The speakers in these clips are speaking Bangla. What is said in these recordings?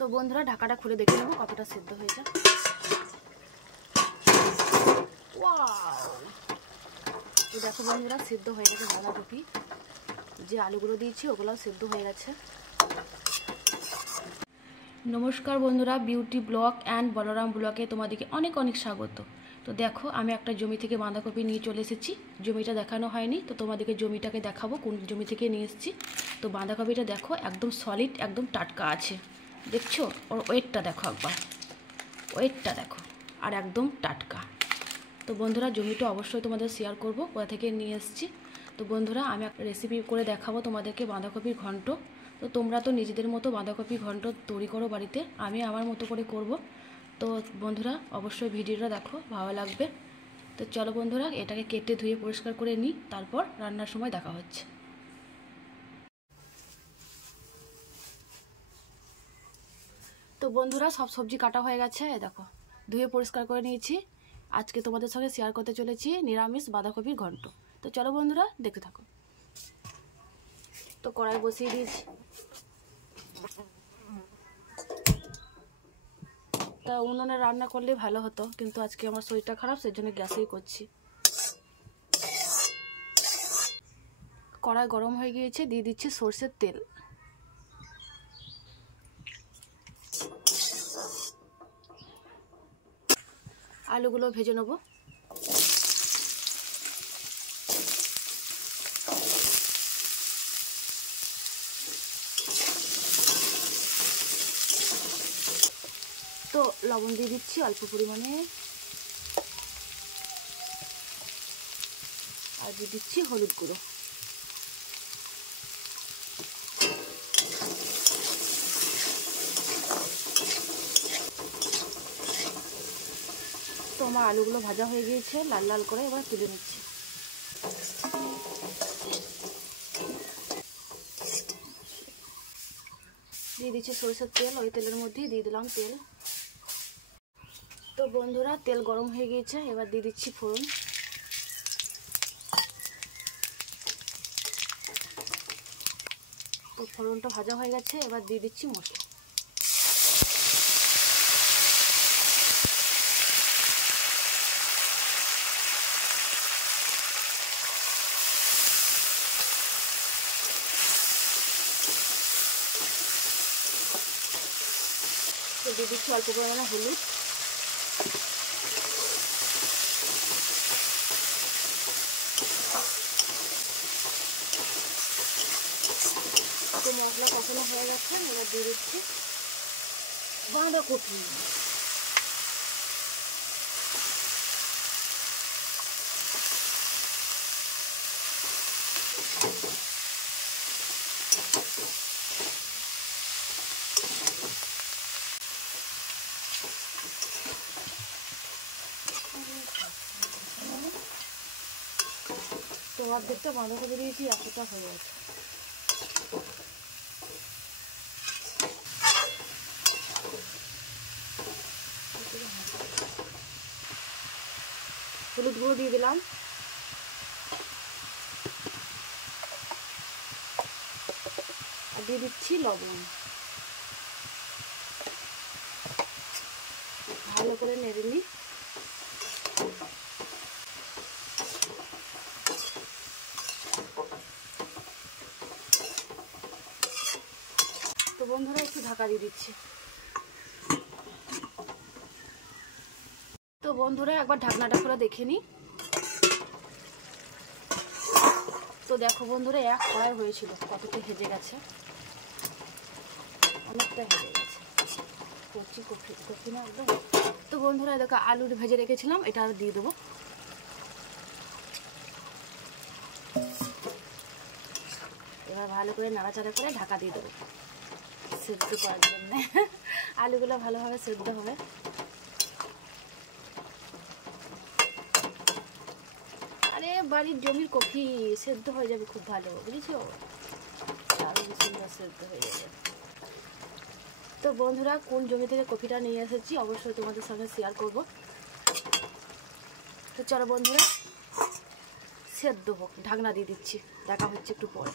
তো বন্ধুরা ঢাকাটা খুলে দেখে নেবো কতটা সিদ্ধ হয়েছে। ওয়াও, তো দেখো বন্ধুরা সিদ্ধ হয়ে গেছে বাঁধাকপি, যে আলুগুলো দিয়েছি ওগুলোও সিদ্ধ হয়ে গেছে। নমস্কার বন্ধুরা, বিউটি ব্লগ অ্যান্ড বলরাম ব্লগে তোমাদেরকে অনেক অনেক স্বাগত। তো দেখো আমি একটা জমি থেকে বাঁধাকপি নিয়ে চলে এসেছি। জমিটা দেখানো হয়নি, তো তোমাদেরকে জমিটাকে দেখাবো কোন জমি থেকে নিয়ে এসেছি। তো বাঁধাকপিটা দেখো একদম সলিড, একদম টাটকা আছে। দেখছো ওর ওয়েটটা দেখো, একবার ওয়েটটা দেখো, আর একদম টাটকা। তো বন্ধুরা জমিটা অবশ্যই তোমাদের শেয়ার করব কোথা থেকে নিয়ে এসেছি। তো বন্ধুরা আমি একটা রেসিপি করে দেখাবো তোমাদেরকে, বাঁধাকপির ঘন্ট। তো তোমরা তো নিজেদের মতো বাঁধাকপি ঘন্ট তৈরি করো বাড়িতে, আমি আমার মতো করে করব। তো বন্ধুরা অবশ্যই ভিডিওটা দেখো, ভালো লাগবে। তো চলো বন্ধুরা এটাকে কেটে ধুয়ে পরিষ্কার করে নিই, তারপর রান্নার সময় দেখা হচ্ছে। তো বন্ধুরা সব সবজি কাটা হয়ে গেছে, দেখো ধুয়ে পরিষ্কার করে নিয়েছি। আজকে তোমাদের সঙ্গে শেয়ার করতে চলেছি নিরামিষ বাঁধাকপির ঘন্ট। তো চলো বন্ধুরা দেখতে থাকো। তো কড়াই বসিয়ে দিয়েছি। তা উনুনে রান্না করলে ভালো হতো, কিন্তু আজকে আমার শরীরটা খারাপ, সেই জন্য গ্যাসেই করছি। কড়াই গরম হয়ে গিয়েছে, দিয়ে দিচ্ছি সরষের তেল। আলুগুলো ভেজে নেব। তো লবণ দিয়ে দিচ্ছি অল্প পরিমাণে, আর দিয়ে দিচ্ছি হলুদ গুঁড়ো। তো আমার আলুগুলো ভাজা হয়ে গিয়েছে লাল লাল করে, এবার তুলে নিচ্ছি। দিয়ে দিচ্ছি সরষের তেল, ওই তেলের মধ্যেই দিয়ে দিলাম তেল। তো বন্ধুরা তেল গরম হয়ে গিয়েছে, এবার দিয়ে দিচ্ছি ফোড়ন। তো ফোড়নটা ভাজা হয়ে গেছে, এবার দিয়ে দিচ্ছি মশলা। তো দিয়ে দিচ্ছি অল্প পরিমাণে হলুদ। তো মশলা কষানো হয়ে গেছে, এবার দিয়ে দিচ্ছি বাঁধাকপি। তো অর্ধেকটা বাঁধাকপি দিয়েছি, এতটা হয়ে গেছে। হলুদ গুঁড়ো দিয়ে দিলাম, আর দিয়ে দিচ্ছি লবণ। ভালো করে নেড়ে নিই। তো বন্ধুরা একটু ঢাকা দিয়ে দিচ্ছি। তো বন্ধুরা একবার ঢাকনাটা খুলে দেখে নিই। তো দেখো বন্ধুরা এক কড়াই হয়েছিল, কতটা হেজে গেছে, অনেকটা হেজে গেছে। কচি কপি না একদম। তো বন্ধুরা দেখো আলু ভেজে রেখেছিলাম, এটা আর দিয়ে দেবো। এবার ভালো করে নাড়াচাড়া করে ঢাকা দিয়ে দেবো সেদ্ধ করার জন্য। আলুগুলো ভালোভাবে সেদ্ধ হবে। আরে বাড়ির জমির কপি সেদ্ধ হয়ে যাবে খুব ভালো, বুঝেছো, দারুণ সুন্দর সেদ্ধ হয়ে যাবে। তো বন্ধুরা কোন জমি থেকে কপিটা নিয়ে এসেছি অবশ্যই তোমাদের সঙ্গে শেয়ার করব। তো চলো বন্ধুরা সেদ্ধ হোক, ঢাকনা দিয়ে দিচ্ছি, দেখা হচ্ছে একটু পরে।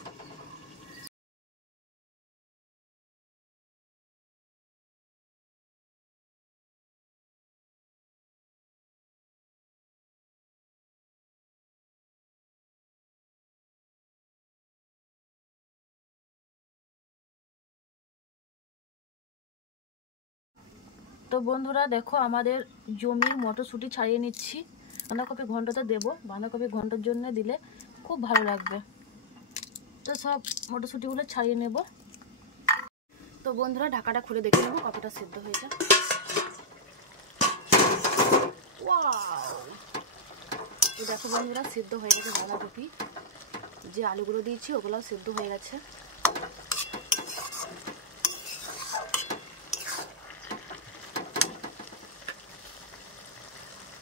তো বন্ধুরা দেখো আমাদের জমির মটরশুঁটি ছাড়িয়ে নিচ্ছি। বাঁধাকপি ঘন্টতে দেবো, বাঁধাকপি ঘন্টার জন্য দিলে খুব ভালো লাগবে। তো সব মটরশুঁটিগুলো ছাড়িয়ে নেব। তো বন্ধুরা ঢাকাটা খুলে দেখে নেবো কতটা সিদ্ধ হয়েছে। তো দেখো বন্ধুরা সিদ্ধ হয়ে গেছে বাঁধাকপি, যে আলুগুলো দিয়েছি ওগুলোও সিদ্ধ হয়ে গেছে।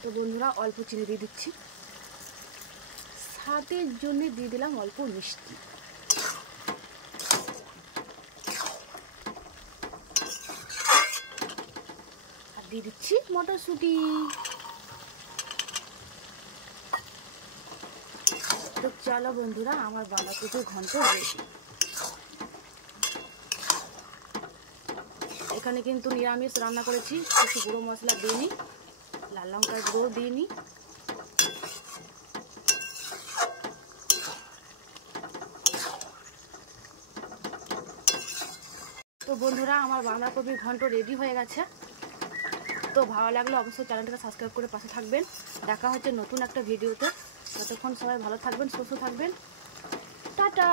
তো বন্ধুরা অল্প চিনি দিয়ে দিচ্ছি, স্বাদের জন্য দিয়ে দিলাম অল্প মিষ্টি। আর দিয়ে দিচ্ছি মটরশুঁটি। তো চলো বন্ধুরা আমার বাঁধাকপির ঘন্ট রেডি। এখানে কিন্তু নিরামিষ রান্না করেছি, কিছু গুঁড়ো মশলা দিইনি, লাল লঙ্কার গুঁড়ো দিইনি। তো বন্ধুরা আমার বাঁধাকপির ঘন্ট রেডি হয়ে গেছে। তো ভালো লাগলে অবশ্যই চ্যানেলটাকে সাবস্ক্রাইব করে পাশে থাকবেন। দেখা হচ্ছে নতুন একটা ভিডিওতে। ততক্ষণ সবাই ভালো থাকবেন, সুস্থ থাকবেন। টাটা।